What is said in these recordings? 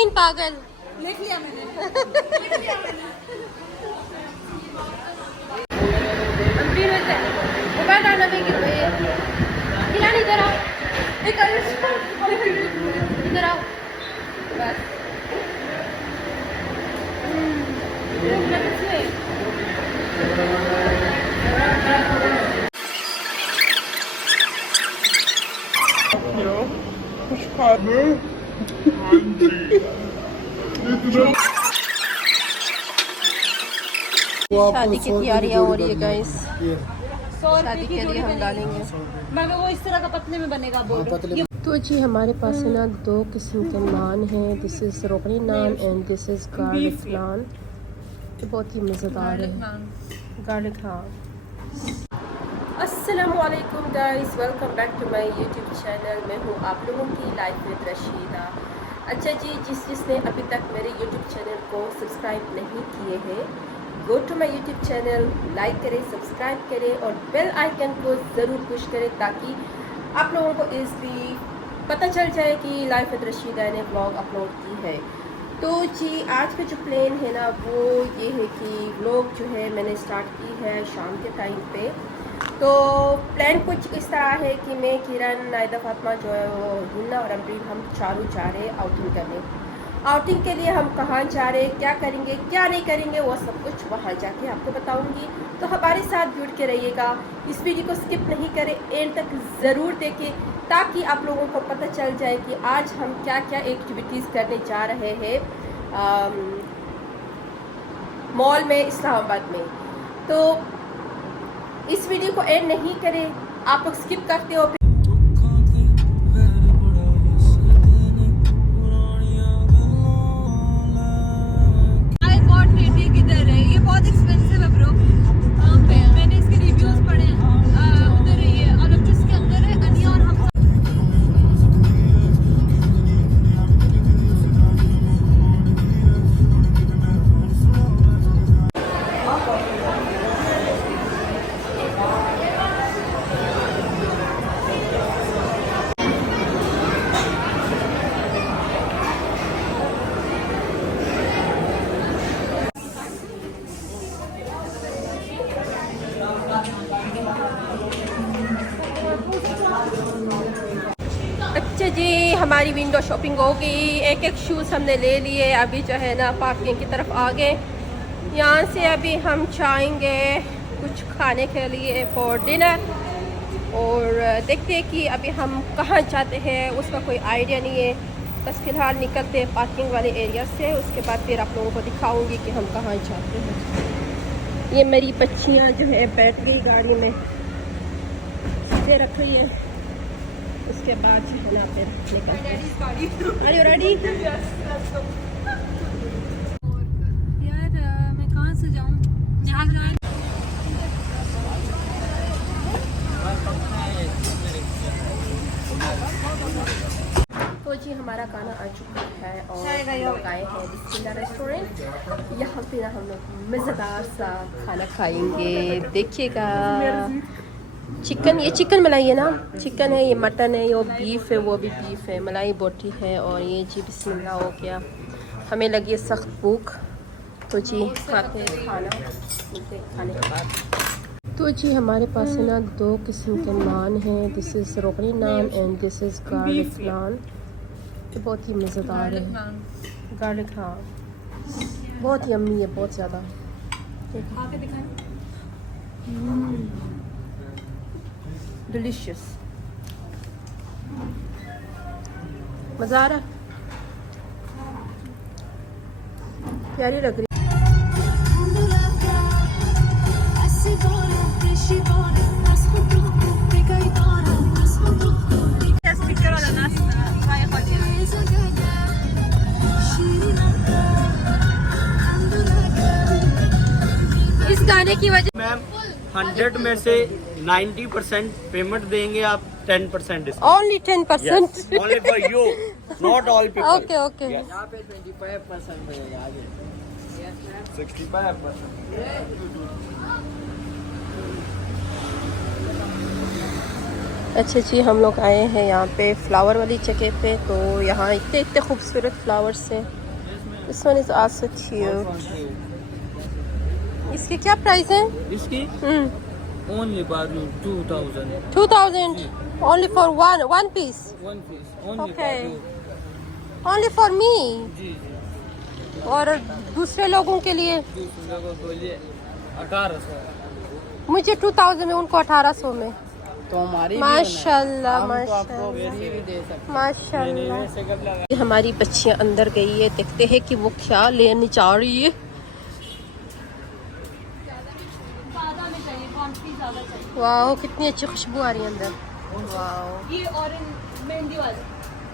नवीन पागल लिख लिया मैंने। इधर आओ, इधर आओ बस। कुछ खाने शादी की तैयारियां हो रही है गाइस। शादी के लिए हम डालेंगे मगर वो इस तरह का पतले में बनेगा बोलो। तो जी हमारे पास है ना दो किस्म के नान हैं। This is roghni naan and this is garlic naan. तो बहुत ही मज़ेदार है गार्लिक। हाँ, अस्सलामुअलैकुम guys, welcome back to my YouTube channel. मैं हूँ आप लोगों की लाइफ विद रशीदा। अच्छा जी, जिसने अभी तक मेरे यूट्यूब चैनल को सब्सक्राइब नहीं किए हैं, go to my YouTube channel, like करें, सब्सक्राइब करें और बेल आइकन को ज़रूर पुश करें ताकि आप लोगों को ईज़ली पता चल जाए कि लाइफ विद रशीदा ने व्लॉग अपलोड की है। तो जी आज का जो प्लान है ना वो ये है कि व्लॉग जो है मैंने स्टार्ट की है शाम के टाइम पे। तो प्लान कुछ इस तरह है कि मैं, किरण, नायदा, फातिमा जो है वो, हिन्ना और अमरीन, हम चारों जा रहे हैं आउटिंग करने। आउटिंग के लिए हम कहाँ जा रहे हैं, क्या करेंगे, क्या नहीं करेंगे, वो सब कुछ वहाँ जाके आपको बताऊंगी। तो हमारे साथ जुड़ के रहिएगा, इस वीडियो को स्किप नहीं करें, एंड तक ज़रूर देखें ताकि आप लोगों को पता चल जाए कि आज हम क्या क्या एक्टिविटीज़ करने जा रहे हैं मॉल में, इस्लामाबाद में। तो इस वीडियो को एंड नहीं करें, आप लोग स्किप करते हो। बहुत एक्सपेंसिव है ब्रो। कहाँ पे है? मैंने इसके रिव्यूज पढ़े हैं। उधर है ये, और जिसके अंदर है अनिया और हम। अच्छा जी, हमारी विंडो शॉपिंग हो गई, एक एक शूज़ हमने ले लिए। अभी जो है ना पार्किंग की तरफ आ गए। यहाँ से अभी हम जाएंगे कुछ खाने के लिए फॉर डिनर, और देखते हैं कि अभी हम कहाँ जाते हैं, उसका कोई आइडिया नहीं है। बस फ़िलहाल निकलते हैं पार्किंग वाले एरिया से, उसके बाद फिर आप लोगों को दिखाऊंगी कि हम कहाँ जाते हैं। ये मेरी बच्चियाँ जो है बैठ गई गाड़ी में, सीधे रख रही है, उसके बाद जो है ना फिर निकलते। Are you ready? यार मैं कहाँ से जाऊँ? यहाँ जाए। तो जी हमारा खाना आ चुका है और हम लोग आए हैं बिस्मिल्लाह रेस्टोरेंट। यहाँ पे ना हम लोग मज़ेदार सा खाना खाएंगे, देखिएगा। चिकन, ये चिकन मलाई है ना, चिकन है, ये मटन है, ये बीफ है, वो भी बीफ है, मलाई बोटी है, और ये जी बिस्मिल्लाह हो गया। हमें लगी है सख्त भूख, तो जी खाते हैं खाना, मिलते हैं खाने के बाद। तो जी हमारे पास है ना दो किस्म के नान हैं। This is roghni naan and this is garlic naan. तो बहुत ही मज़ेदार है गार्लिक। हाँ, बहुत ही यम्मी है, बहुत ज़्यादा। डिलीशियस, मज़ा आ रहा, प्यारी लग रही। इस गाने की वजह मैम 100 में से 90% पेमेंट देंगे आप, 10% discount. Only 10%। Only for you, not all people. Okay okay. यहाँ पे 25% मिलेगा आगे, 65%। अच्छा जी, हम लोग आए हैं यहाँ पे फ्लावर वाली जगह पे। तो यहाँ इतने इतने खूबसूरत फ्लावर्स हैं। This one is also cute. इसके क्या प्राइस है? इसकी ओनली बाजू 2000 2000 only for one piece? One piece only okay, बाजू ओनली फॉर मी। जी जी और दूसरे लोगों के लिए? दूसरे लोगों को लिए 1800 मुझे 2000 में, उनको 1800 में। तो हमारी माशाल्लाह हम तो आपको माशाल्लाह वेरी भी दे सकते माशाल्लाह। हमारी बच्चियां अंदर गई है, देखते हैं कि वो क्या लेने जा रही है। ज्यादा में चाहिए, क्वांटिटी ज्यादा चाहिए। वाह, कितनी अच्छी खुशबू आ रही है अंदर। वाह, ये ऑरेंज मेहंदी वाले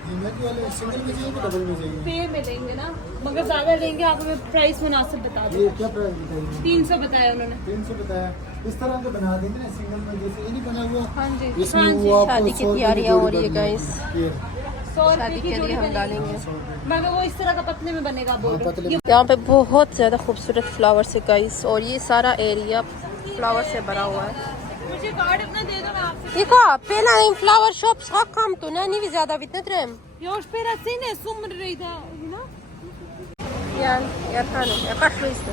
सिंगल में चाहिए कि डबल में चाहिए? पे में लेंगे ना, मगर ज्यादा लेंगे। आप हमें प्राइस मुनासिब बता दो। ये क्या प्राइस बताइए? 300 बताया उन्होंने। 300 बताया। इस तरह के बना देंगे ना सिंगल में, जैसे ये नहीं बना हुआ। हाँ जी, इसमें हाँ जी। वो आपको शादी की 100 तैयारियां हो रही है जोड़ी गाइस। ये 100 रुपए शादी की के जोड़ी लिए हम बनेगी। डालेंगे। मगर वो इस तरह का पतले में बनेगा। आप बोल हाँ, रहे हो। पतले में। यहाँ पे बहुत ज़्यादा खूबसूरत फ्लावर्स है गाइस, और ये सारा एरिया फ्लावर से भरा हुआ है। मुझे कार्ड अपना दे दो, मैं आपसे। Ika, pela in flower shops hakam tu na ni zjada bit netrem. Još pera sine sumri da, you know? Yan, ja tano, ja kašlo isto.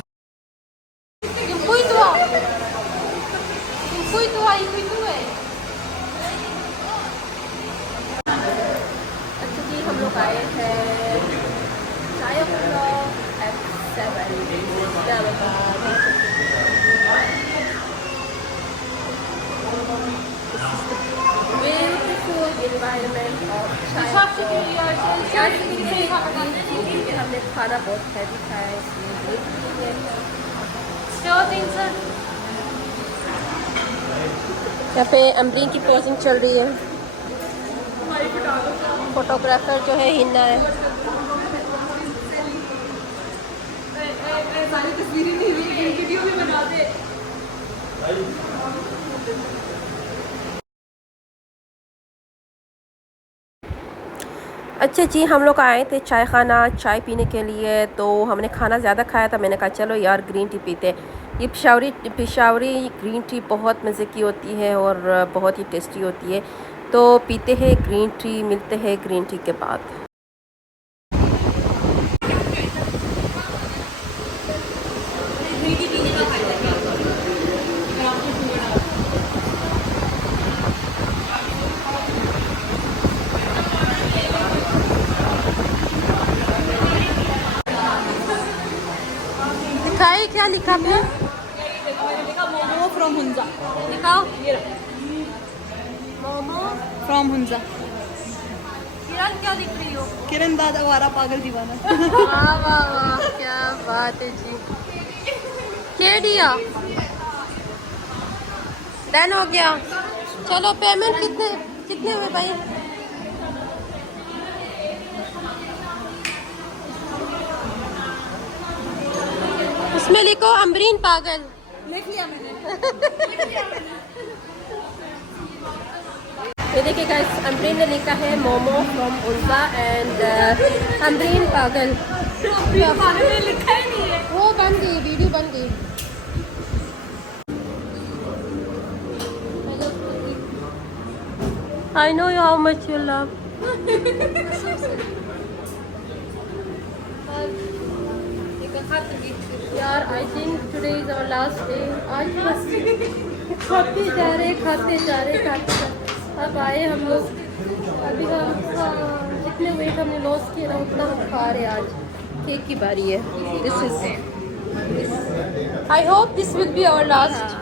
Inkuitua. Inkuitua, inkuitue. अच्छा जी, हम लोग आए हैं चाय F7 Islamabad. Beautiful environment of Chai City। हमने खाना बहुत heavy खाया है, इसलिए वेट नहीं है। यहाँ पे अम्बरीन की पोजिंग चल रही है। फोटोग्राफर जो है हिन्ना है। सारी तस्वीरें नहीं हुई, वीडियो भी बना दे। अच्छा जी, हम लोग आए थे चाय खाना चाय पीने के लिए। तो हमने खाना ज़्यादा खाया था, मैंने कहा चलो यार ग्रीन टी पीते हैं। ये पिशावरी ग्रीन टी बहुत मज़े की होती है और बहुत ही टेस्टी होती है। तो पीते हैं ग्रीन टी, मिलते हैं ग्रीन टी के बाद। दिखाई क्या लिखा आपने? मैंने लिखा मोमो फ्रॉम हुंजा। दिखाओ। ये मोमो फ्रॉम हुंजा। किरण क्या लिख रही हो? किरण दादा वारा पागल दीवाना। वाह वाह वाह, क्या बात है जी। क्या दिया? डन हो गया। चलो पेमेंट कितने कितने हुए भाई? उसमें लिखो अम्बरीन पागल। लिख लिया मैंने। ये देखिए गाइस, अम्बरीन ने लिखा है मोमो फ्रॉम उल्फा एंड अम्बरीन पागल। मैंने लिखा ही नहीं है। वो बन गई, वीडियो बन गई। I know how much you love. यार I think today is our last day. आज बस खाते जा रहे खाते जा रहे खाते जा रहे। अब आए हम लोग, अभी हम जितने वेट हमने लॉस किया ना उतना हम खा रहे। आज केक की बारी है। This is, I hope this will be our last.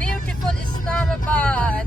beautiful Islamabad.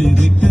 तेरे